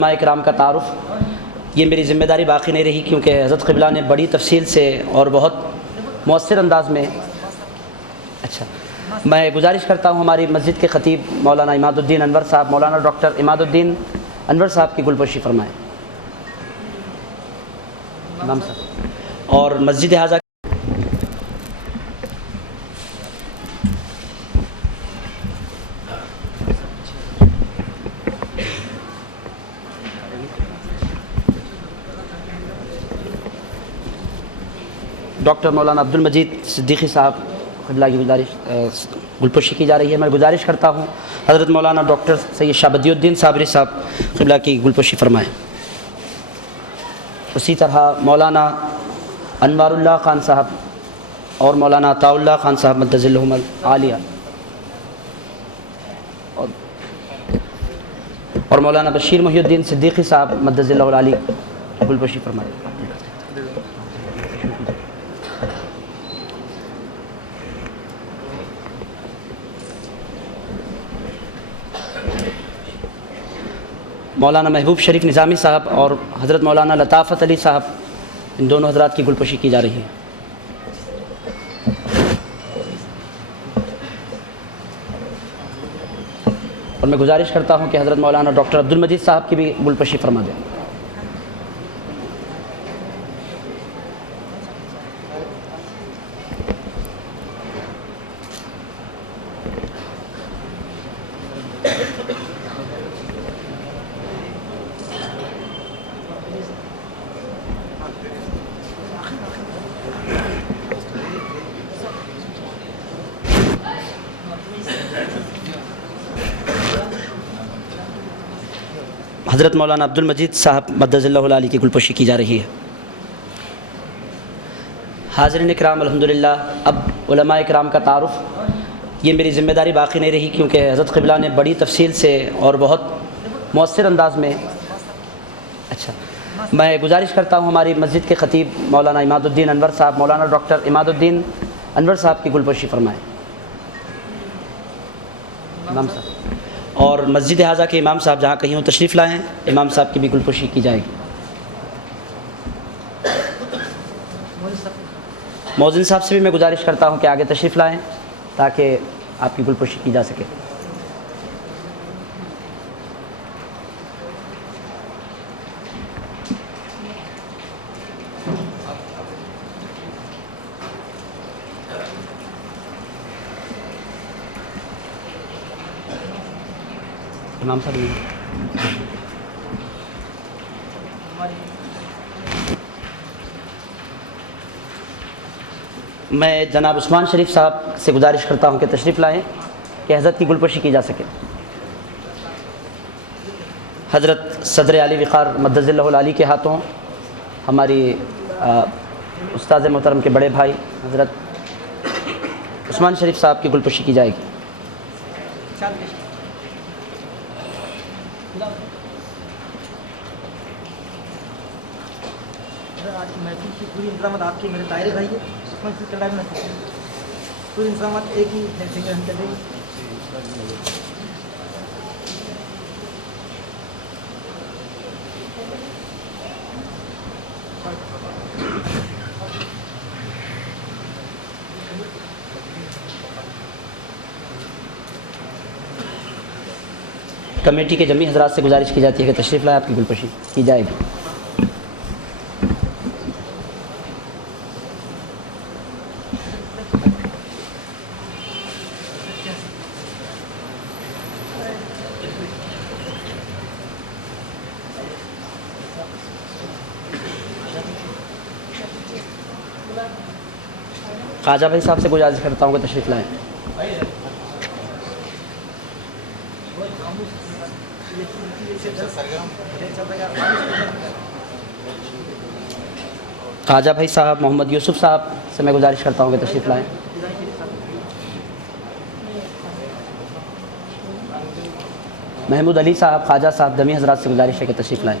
علماء کرام کا تعارف یہ میری ذمہ داری باقی نہیں رہی، کیونکہ حضرت قبلہ نے بڑی تفصیل سے اور بہت مؤثر انداز میں میں گزارش کرتا ہوں ہماری مسجد کے خطیب مولانا عماد الدین انور صاحب، مولانا ڈاکٹر عماد الدین انور صاحب کی گلپوشی فرمائیں نام صاحب، اور مسجد حاضہ ڈاکٹر مولانا عبد المجید صدیقی صاحب قبلہ کی گلپوشی کی جا رہی ہے۔ میں گزارش کرتا ہوں حضرت مولانا ڈاکٹر سید شاہ بدی الدین صابری صاحب قبلہ کی گلپوشی فرمائیں۔ اسی طرح مولانا انوار اللہ خان صاحب اور مولانا عطاء اللہ خان صاحب مدظ الہم العالیہ اور مولانا بشیر محی الدین صدیقی صاحب مدظ اللہ العالی گلپوشی فرمائیں۔ مولانا محبوب شریف نظامی صاحب اور حضرت مولانا لطافت علی صاحب، ان دونوں حضرات کی گلپوشی کی جا رہی ہے۔ اور میں گزارش کرتا ہوں کہ حضرت مولانا ڈاکٹر عبد المجید صاحب کی بھی گلپوشی فرما دیں۔ حضرت مولانا عبد المجید صاحب مدظ اللہ العالی کی گلپوشی کی جا رہی ہے۔ حاضرین اکرام، الحمدللہ اب علماء اکرام کا تعارف یہ میری ذمہ داری باقی نہیں رہی، کیونکہ حضرت قبلہ نے بڑی تفصیل سے اور بہت مؤثر انداز میں میں گزارش کرتا ہوں ہماری مسجد کے خطیب مولانا عماد الدین انور صاحب، مولانا ڈاکٹر عماد الدین انور صاحب کی گلپوشی فرمائیں نام صاحب، اور مسجد حاضہ کے امام صاحب جہاں کہیں تشریف لائیں، امام صاحب کی بھی گلپوشی کی جائے گی۔ مؤذن صاحب سے بھی میں گزارش کرتا ہوں کہ آگے تشریف لائیں تاکہ آپ کی گلپوشی کی جا سکے۔ امام صاحب میں جناب عثمان شریف صاحب سے گزارش کرتا ہوں کہ تشریف لائیں کہ حضرت کی گلپوشی کی جا سکے۔ حضرت صدر علی وقار مدظ اللہ العالی کے ہاتھوں ہماری استاذ محترم کے بڑے بھائی حضرت عثمان شریف صاحب کی گلپوشی کی جائے گی۔ آج کی محفل کی پوری انتظامات آپ کے میرے طاہر بھائی ہے، پوری انتظامات ایک ہی سنگر ہم چل رہی ہیں۔ کمیٹی کے جمیع حضرات سے گزارش کی جاتی ہے کہ تشریف لائیں، آپ کی گلپوشی کی جائے گی۔ خواجہ بھائی صاحب سے گزارش کرتا ہوں کہ تشریف لائیں۔ خواجہ بھائی صاحب محمد یوسف صاحب سے میں گزارش کرتا ہوں کہ تشریف لائیں۔ محمود علی صاحب، خواجہ صاحب، دمی حضرات سے گزارش ہے کہ تشریف لائیں۔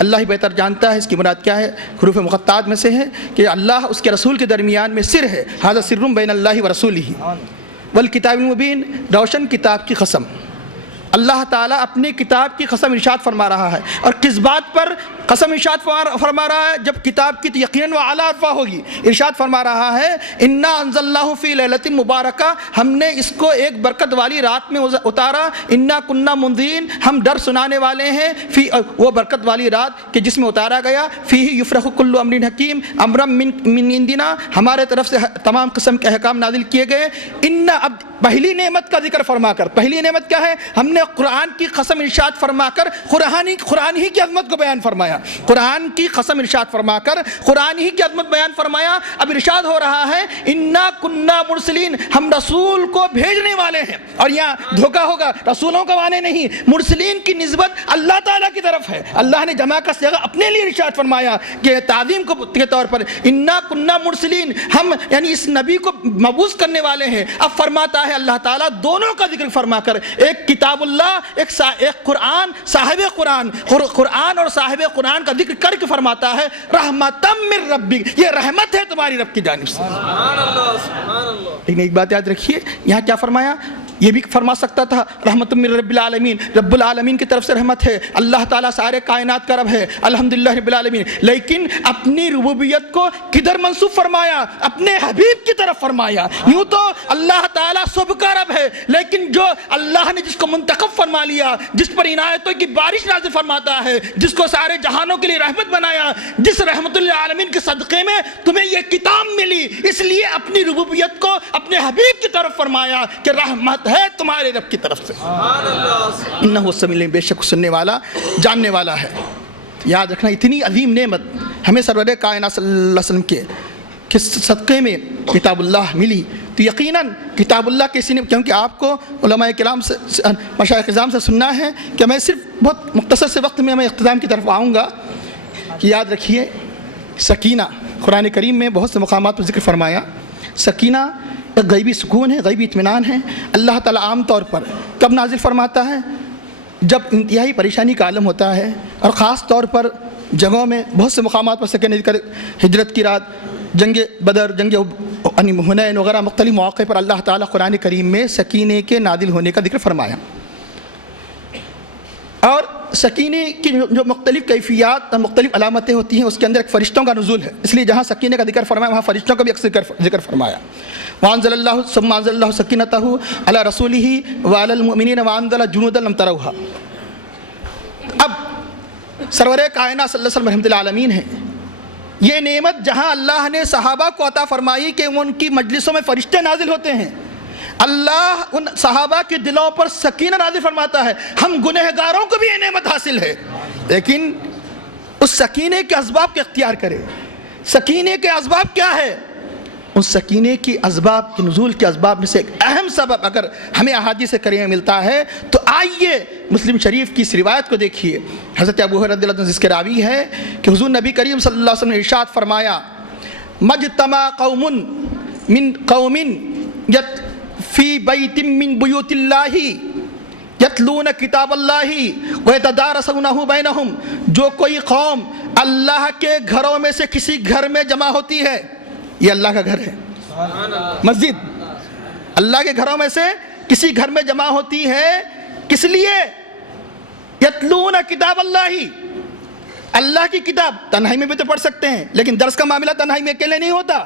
اللہ ہی بہتر جانتا ہے اس کی مراد کیا ہے۔ حروف مقطعات میں سے ہے کہ اللہ اس کے رسول کے درمیان میں سر ہے، ھذا سر بین اللہ و رسولہ، والکتاب المبین، روشن کتاب کی قسم۔ اللہ تعالیٰ اپنی کتاب کی قسم ارشاد فرما رہا ہے، اور کس بات پر قسم ارشاد فرما رہا ہے؟ جب کتاب کی تو یقیناً وہ اعلیٰ عرفہ ہوگی۔ ارشاد فرما رہا ہے انا انزلناہ فی لیلۃ مبارکہ، ہم نے اس کو ایک برکت والی رات میں اتارا، انا کننا منذرین، ہم ڈر سنانے والے ہیں، فی وہ برکت والی رات کہ جس میں اتارا گیا، فیہ یفرح کل امر حکیم، امرا من عندنا، ہمارے طرف سے تمام قسم کے احکام نازل کیے گئے۔ اب پہلی نعمت کا ذکر فرما کر، پہلی نعمت کیا ہے؟ ہم نے قرآن کی قسم ارشاد فرما کر قرآن ہی کی عظمت کو بیان فرمایا، قرآن کی قسم ارشاد فرما کر قرآن ہی کی عظمت بیان فرمایا۔ اب ارشاد ہو رہا ہے انا کننا مرسلین، ہم رسول کو بھیجنے والے ہیں، اور یہاں دھوکہ ہوگا، رسولوں کا معنی نہیں، مرسلین کی نسبت اللہ تعالیٰ کی طرف ہے۔ اللہ نے جمع کا صیغہ اپنے لیے ارشاد فرمایا کہ تعظیم کے طور پر انا کننا مرسلین، ہم یعنی اس نبی کو مبعوث کرنے والے ہیں۔ اب فرماتا ہے اللہ تعالیٰ دونوں کا ذکر فرما کر، ایک کتاب اللہ، ایک قرآن، صاحب قرآن اور صاحب قرآن کا ذکر کر کے فرماتا ہے رحمتم من ربک، یہ رحمت ہے تمہاری رب کی جانب سے۔ سبحان اللہ، سبحان اللہ۔ لیکن ایک بات یاد رکھیے، یہاں کیا فرمایا؟ یہ بھی فرما سکتا تھا رحمت من رب العالمین، رب العالمین کی طرف سے رحمت ہے، اللہ تعالیٰ سارے کائنات کا رب ہے، الحمدللہ رب العالمین، لیکن اپنی ربوبیت کو کدھر منسوب فرمایا؟ اپنے حبیب کی طرف فرمایا۔ یوں تو اللہ تعالیٰ سب کا رب ہے، لیکن جو اللہ نے جس کو منتخب فرما لیا، جس پر عنایتوں کی بارش نازل فرماتا ہے، جس کو سارے جہانوں کے لیے رحمت بنایا، جس رحمت للعالمین کے صدقے میں تمہیں یہ کتاب ملی، اس لیے اپنی ربوبیت کو اپنے حبیب کی طرف فرمایا کہ رحمت ہے تمہارے رب کی طرف سے۔ انہ سمیع، بے شک سننے والا جاننے والا ہے۔ یاد رکھنا اتنی عظیم نعمت ہمیں سرور کائنات صلی اللہ علیہ وسلم کے صدقے میں کتاب اللہ ملی، تو یقیناً کتاب اللہ کے سینے، کیونکہ آپ کو علماء کرام سے، مشائخ اعظام سے سننا ہے کہ میں صرف بہت مختصر سے وقت میں اختتام کی طرف آؤں گا کہ یاد رکھیے سکینہ قرآن کریم میں بہت سے مقامات پر ذکر فرمایا۔ سکینہ ایک غیبی سکون ہے، غیبی اطمینان ہے۔ اللہ تعالیٰ عام طور پر کب نازل فرماتا ہے؟ جب انتہائی پریشانی کا عالم ہوتا ہے، اور خاص طور پر جگہوں میں بہت سے مقامات پر سکینہ ذکر، ہجرت کی رات، جنگ بدر، جنگ حنین وغیرہ مختلف مواقع پر اللہ تعالیٰ قرآن کریم میں سکینے کے نازل ہونے کا ذکر فرمایا۔ اور سکینے کی جو مختلف کیفیات اور مختلف علامتیں ہوتی ہیں، اس کے اندر ایک فرشتوں کا نزول ہے، اس لیے جہاں سکینے کا ذکر فرمایا وہاں فرشتوں کا بھی اکثر ذکر فرمایا۔ وانزل اللہ ثم انزل اللہ سکینتہ علی رسولہ وعلی المؤمنین وانزل جنودا لم تروها۔ اب سرور کائنات صلی اللہ علیہ وسلم رحمۃ العالمین ہے، یہ نعمت جہاں اللہ نے صحابہ کو عطا فرمائی کہ ان کی مجلسوں میں فرشتے نازل ہوتے ہیں، اللہ ان صحابہ کے دلوں پر سکینہ نازل فرماتا ہے۔ ہم گنہگاروں کو بھی یہ نعمت حاصل ہے، لیکن اس سکینے کے اسباب کے اختیار کرے۔ سکینے کے اسباب کیا ہے؟ اس سکینے کی اسباب کے نزول کے اسباب میں سے ایک اہم سبب اگر ہمیں احادیث کریمہ ملتا ہے تو آئیے مسلم شریف کی اس روایت کو دیکھیے۔ حضرت ابو ہریرہ رضی اللہ عنہ جس کے راوی ہے کہ حضور نبی کریم صلی اللہ علیہ وسلم نے ارشاد فرمایا مجتمع قوم من قوم فی بیت من بیوت اللہ یتلون کتاب اللہ ویتدارسونہ بینہم، جو کوئی قوم اللہ کے گھروں میں سے کسی گھر میں جمع ہوتی ہے، یہ اللہ کا گھر ہے، مسجد اللہ کے گھروں میں سے کسی گھر میں جمع ہوتی ہے، کس لیے؟ یتلون کتاب اللہ کی کتاب تنہائی میں بھی تو پڑھ سکتے ہیں، لیکن درس کا معاملہ تنہائی میں اکیلے نہیں ہوتا۔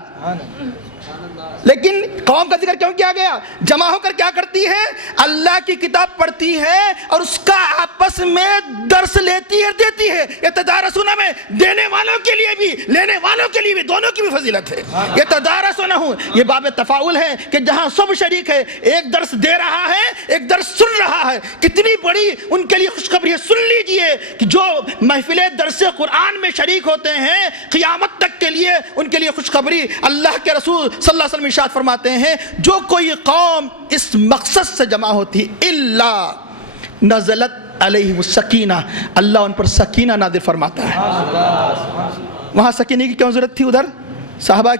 لیکن قوم کا ذکر کیوں کیا گیا؟ جمع ہو کر کیا کرتی ہے؟ اللہ کی کتاب پڑھتی ہے اور اس کا آپس میں درس لیتی ہے، دیتی ہے۔ یہ تدارسونہ میں دینے والوں کے لیے بھی لینے والوں کے لیے بھی دونوں کی بھی فضیلت ہے۔ یہ تدارسونہ یہ باب تفاعل ہے کہ جہاں سب شریک ہے، ایک درس دے رہا ہے، ایک درس سن رہا ہے، کتنی بڑی ان کے لیے خوشخبری ہے۔ سن لیجئے کہ جو محفل درس قرآن میں شریک ہوتے ہیں، قیامت تک کے لیے ان کے لیے خوشخبری۔ اللہ کے رسول صلی اللہ علیہ وسلم ارشاد فرماتے ہیں جو کوئی قوم اس مقصد سے جمع ہوتی الا نزلت علیہ السکینہ، اللہ ان پر سکینہ نازل فرماتا ہے۔ وہاں سکینے کی کیوں ضرورت تھی؟ ادھر صحابہ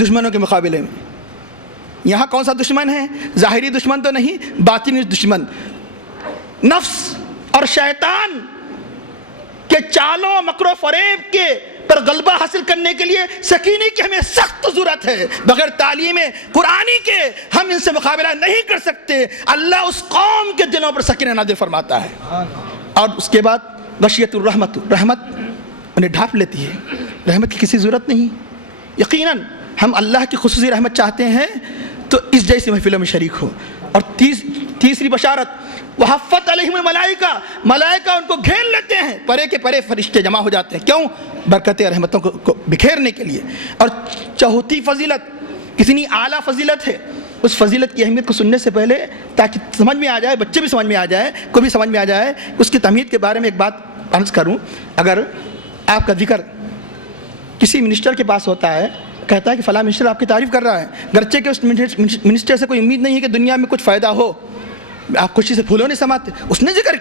دشمنوں کے مقابلے میں، یہاں کون سا دشمن ہے؟ ظاہری دشمن تو نہیں، باطنی دشمن، نفس اور شیطان کہ چالوں مکر و فریب کے پر غلبہ حاصل کرنے کے لیے سکینے کی ہمیں سخت ضرورت ہے. بغیر تعلیم قرآنی کے ہم ان سے مقابلہ نہیں کر سکتے. اللہ اس قوم کے دلوں پر سکینہ نازل فرماتا ہے. اور اس کے بعد غشیت الرحمت، رحمت انہیں ڈھانپ لیتی ہے. رحمت کی کسی ضرورت نہیں. یقیناً ہم اللہ کی خصوصی رحمت چاہتے ہیں تو اس جیسی محفلوں میں شریک ہو. اور تیسری بشارت، وحفت علیہم الملائکہ، ملائکہ ان کو گھیر لیتے ہیں. پرے کے پرے فرشتے جمع ہو جاتے ہیں. کیوں؟ برکتیں رحمتوں کو بکھیرنے کے لیے. اور چوتھی فضیلت کتنی اعلیٰ فضیلت ہے. اس فضیلت کی اہمیت کو سننے سے پہلے تاکہ سمجھ میں آ جائے، بچے بھی سمجھ میں آ جائے، کوئی بھی سمجھ میں آ جائے، اس کی تمہید کے بارے میں ایک بات عرض کروں. اگر آپ کا ذکر کسی منسٹر کے پاس ہوتا ہے، کہتا ہے کہ فلاں منسٹر آپ کی تعریف کر رہا ہے، گرچہ کہ اس منسٹر سے کوئی امید نہیں ہے کہ دنیا میں کچھ فائدہ ہو، آپ خوشی سے پھولوں نہیں سماتے، اس نے ذکر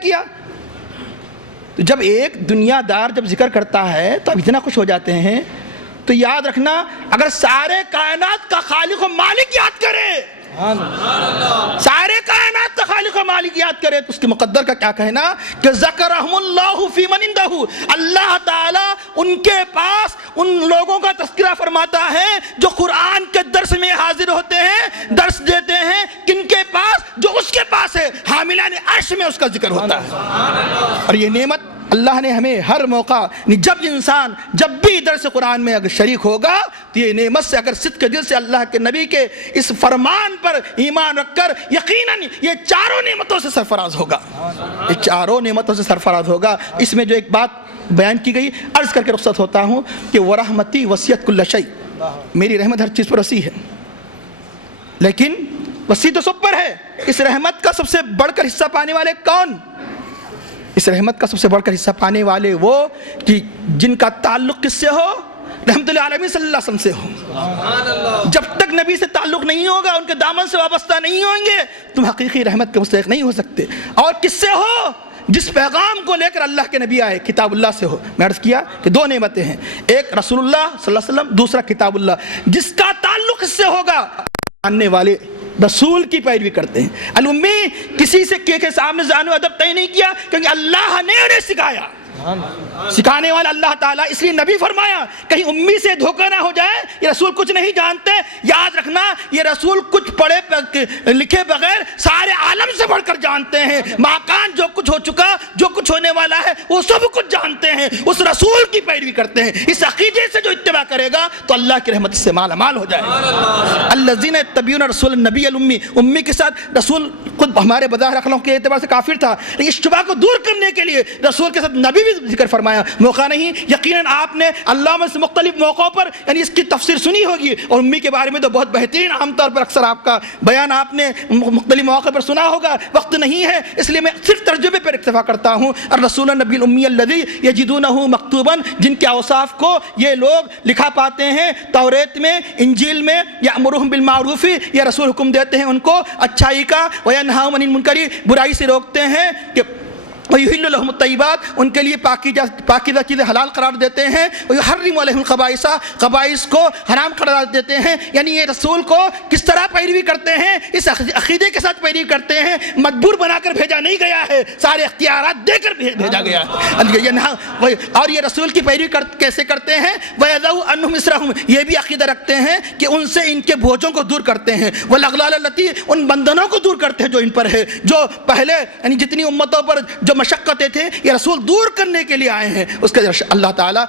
کیا. تو جب ایک دنیا دار جب ذکر کرتا ہے تو اب اتنا خوش ہو جاتے ہیں. تو یاد رکھنا، اگر سارے کائنات کا خالق و مالک یاد کرے، سارے کائنات کا خالق و مالک یاد کرے، تو اس کے مقدر کا کیا کہنا کہ ذکرہم اللہ فی من عندہ، اللہ تعالیٰ ان کے پاس ان لوگوں کا تذکرہ فرماتا ہے جو قرآن کے درس میں حاضر ہوتے ہیں، درس دیتے ہیں. کن کے پاس؟ جو اس کے پاس ہے. حاملان عرش میں اس کا ذکر ہوتا ہے. اور یہ نعمت اللہ نے ہمیں ہر موقع، جب بھی درس قرآن میں اگر شریک ہوگا تو یہ نعمت سے اگر صدق دل سے اللہ کے نبی کے اس فرمان پر ایمان رکھ کر یقیناً یہ چاروں نعمتوں سے سرفراز ہوگا. یہ چاروں نعمتوں سے سرفراز ہوگا. اس میں جو ایک بات بیان کی گئی، عرض کر کے رخصت ہوتا ہوں کہ وَرَحْمَتِي وَسِعَتْ كُلَّ شَيْءٍ، میری رحمت ہر چیز پر وسیع ہے. لیکن وسیع تو سب پر ہے. اس رحمت کا سب سے بڑھ کر حصہ پانے والے کون؟ اس رحمت کا سب سے بڑھ کر حصہ پانے والے وہ کہ جن کا تعلق کس سے ہو؟ رحمت العالمین صلی اللہ علیہ وسلم سے ہو. جب تک نبی سے تعلق نہیں ہوگا، ان کے دامن سے وابستہ نہیں ہوں گے، تم حقیقی رحمت کے مستحق نہیں ہو سکتے. اور کس سے ہو؟ جس پیغام کو لے کر اللہ کے نبی آئے، کتاب اللہ سے ہو. میں عرض کیا کہ دو نعمتیں ہیں، ایک رسول اللہ صلی اللہ علیہ وسلم، دوسرا کتاب اللہ. جس کا تعلق اس سے ہوگا، ماننے والے رسول کی پیروی کرتے ہیں. الامی کسی سے کے سامنے زانو ادب طے نہیں کیا، کیونکہ اللہ نے انہیں سکھایا. سکھانے والا اللہ تعالیٰ، اس لیے نبی فرمایا کہیں امی سے دھوکہ نہ ہو جائے، یہ رسول کچھ نہیں جانتے. یاد رکھنا، یہ رسول کچھ پڑھے لکھے بغیر سارے عالم سے بڑھ کر جانتے ہیں. ماکان جو کچھ ہو چکا، جو کچھ ہونے والا ہے، وہ سب کچھ جانتے ہیں. اس رسول کی پیروی کرتے ہیں. اس عقیدے سے جو اتباع کرے گا تو اللہ کی رحمت سے مالا مال ہو جائے گا. الذین یتبعون رسول النبی الامی، امی کے ساتھ رسول خود ہمارے بظاہر اخلاق کے اعتبار سے کافر تھا، لیکن اس شبہ کو دور کرنے کے لیے رسول کے ساتھ نبی بھی ذکر فرمایا. موقع نہیں، یقیناً آپ نے علامہ سے مختلف موقعوں پر یعنی اس کی تفسیر سنی ہوگی، اور امی کے بارے میں تو بہت بہترین عام طور پر اکثر آپ کا بیان آپ نے مختلف مواقع پر سنا ہوگا. وقت نہیں ہے، اس لیے میں صرف ترجمے پر اکتفا کرتا ہوں. الرسول النبی الامی الذی یجدونہ مکتوبا، جن کے اوصاف کو یہ لوگ لکھا پاتے ہیں توریت میں، انجیل میں. یأمرہم بالمعروف، یہ رسول حکم دیتے ہیں ان کو اچھائی کا، وینہاہم عن المنکر، برائی سے روکتے ہیں، کہ وَيُحِلُّ لَهُمُ الطَّيِّبَاتِ، ان کے لیے پاکیزہ چیزیں حلال قرار دیتے ہیں. وَيُحَرِّمُ عَلَيْهِمُ الْخَبَائِثَ، خبائث کو حرام قرار دیتے ہیں. یعنی یہ رسول کو کس طرح پیروی کرتے ہیں؟ اس عقیدے کے ساتھ پیروی کرتے ہیں. مجبور بنا کر بھیجا نہیں گیا ہے، سارے اختیارات دے کر بھیجا گیا ہے. اور یہ رسول کی پیروی کیسے کرتے ہیں؟ وَيَضَعُ عَنْهُمْ إِصْرَهُمْ، یہ بھی عقیدہ رکھتے ہیں کہ ان سے ان کے بوجھوں کو دور کرتے ہیں. وَالْأَغْلَالَ الَّتِي، ان بندھنوں کو دور کرتے ہیں جو ان پر ہے، جو پہلے یعنی جتنی امتوں پر جو مشقتیں تھے یہ رسول دور کرنے کے لیے آئے ہیں. اس کا اللہ تعالیٰ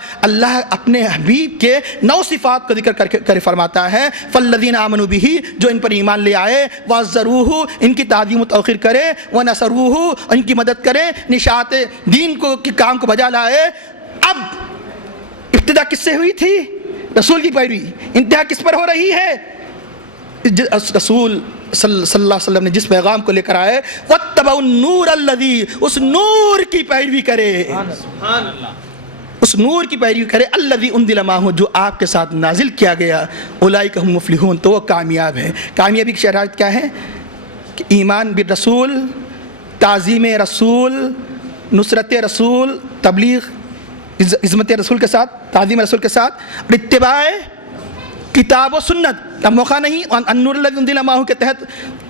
اپنے حبیب کے 9 صفات کو ذکر کر فرماتا ہے فالذین آمنوا بہ، جو ان پر ایمان لے آئے، وعزروہ، ان کی تعظیم و توقیر کرے، ونصروہ، ان کی مدد کرے، نشاط دین کو کے کام کو بجا لائے. اب ابتدا کس سے ہوئی تھی؟ رسول کی پیروی. انتہا کس پر ہو رہی ہے؟ رسول صلی اللہ علیہ وسلم نے جس پیغام کو لے کر آئے، وَاتَّبَعُوا النُّورَ الَّذِي، اس نور کی پیروی کرے، اس نور کی پیروی کرے، الَّذِي أُنزِلَ مَعَهُ، جو آپ کے ساتھ نازل کیا گیا. أُولَئِكَ هُمُ الْمُفْلِحُونَ، تو وہ کامیاب ہے. کامیابی کی شرائط کیا ہے؟ کہ ایمان بالرسول، تعظیم رسول، نصرت رسول، تبلیغ عظمت رسول کے ساتھ، تعظیم رسول کے ساتھ، اور اتباع کتاب و سنت. اب موقع نہیں، النور الذی انزل معہ کے تحت